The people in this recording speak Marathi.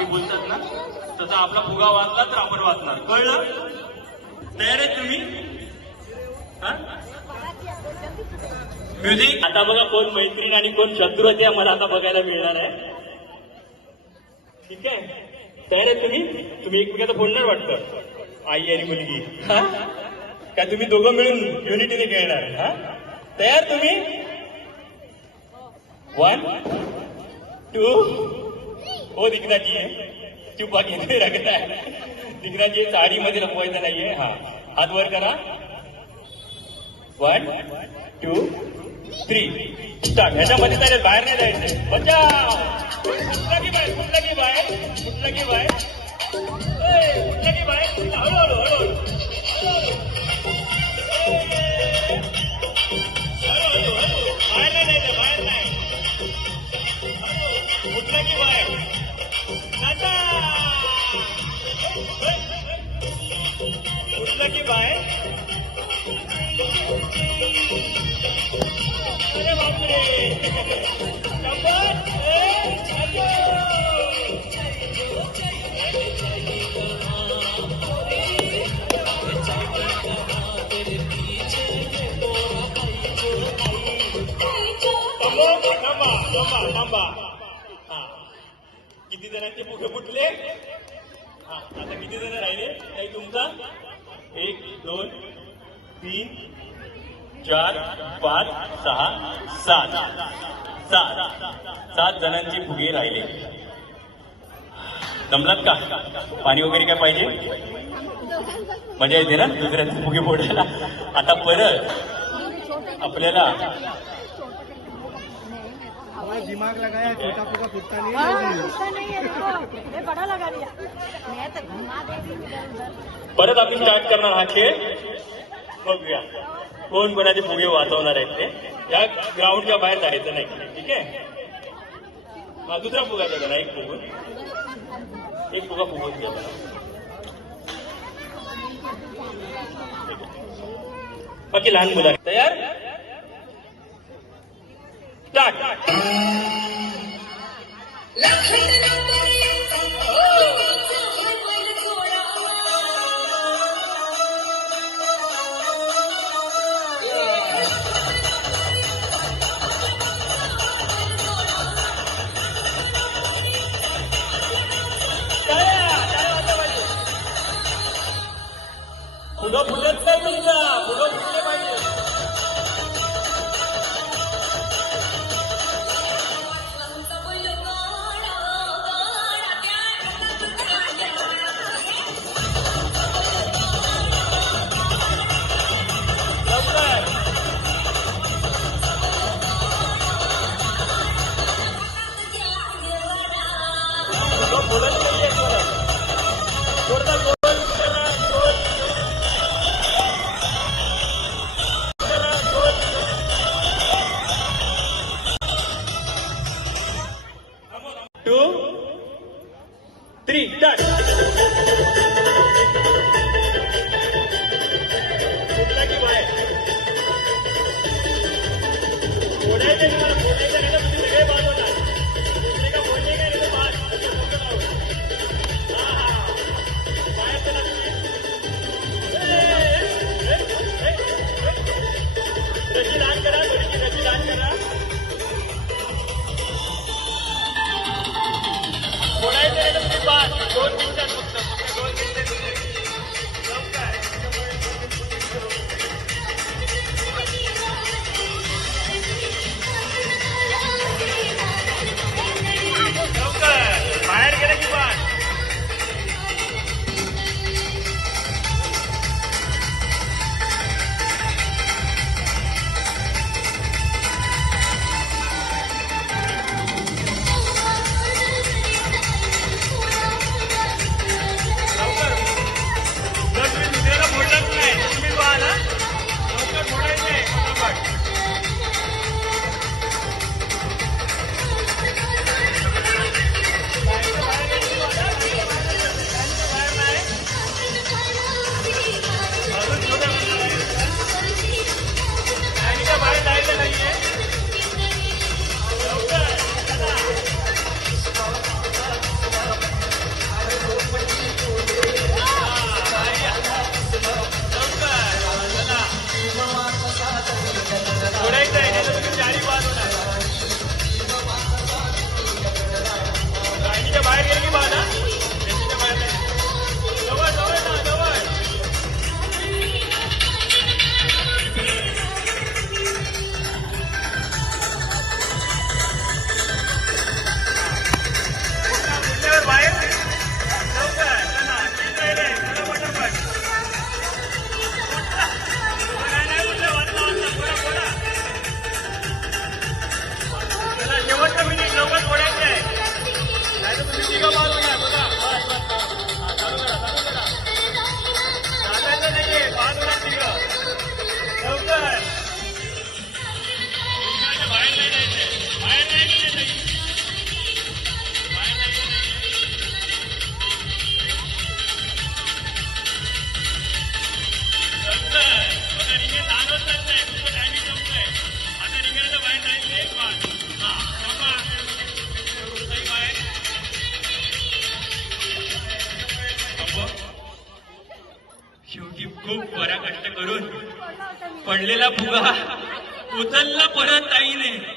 ते बोलतात ना, तसा आपला फुगा वाजला तर आपण वाचणार. कळलं? तयार आहेत तुम्ही? म्युझिक. आता बघा कोण मैत्रीण आणि कोण शत्रू आहे ते आम्हाला आता बघायला मिळणार आहे. ठीक आहे, तयार आहेत तुम्ही? तुम्ही एकमेकांना बोलणार वाटतं, आई आणि मुलगी. का तुम्ही दोघं मिळून युनिटीने खेळणार? तयार तुम्ही? 1 2. हो दिग्नाजी चुपा घेतोय रगत आहे. दिग्नाजी साडीमध्ये लपवायचं नाहीये. हात वर करा. 1 2 3 स्टार्ट. ह्याच्यामध्ये जायचं, बाहेर नाही जायचं. बचाव. कुठलं की बाहेर, कुठलं की बाहेर, कुठलं की बाहेर, कुठलं की बाहेर. हळूहळू हळूहळू हळूहळू हळू. बाहेर नाही जायचं, बाहेर नाही. कुठलं की बाहेर. कुठलं की बाहेर. अरे बापरे. थांबा. किती जणांचे फुगे फुटले? आता किती जण राहिले? काही तुमचा 1 2 3 4 5 6 7 जणांचे फुगे राहिले. जमलात का? पाणी वगैरे काय पाहिजे? मजा येते ना दुसऱ्यांचे फुगे फोडायला. आता परत आपल्याला दिमाग लगाया, छोटा फुगा फुटता नहीं है, बड़ा लगा लिया. परत आपण स्टार्ट करणार हा खेळ. बघूया कोण कोणाचे फुगे वाचवणार आहेत ते. या ग्राउंडच्या बाहेर जायचं नाही. ठीक आहे? दुसरा फुगा द्या ना. एक फुगा फुगवून घ्या. बाकी लहान मुलं तयार? स्टार्ट. फुलं फुलत नाही तुमचा. फुलं फुटले पाहिजे. कष्ट करून पडलेला फुगा उचलला परत ताईने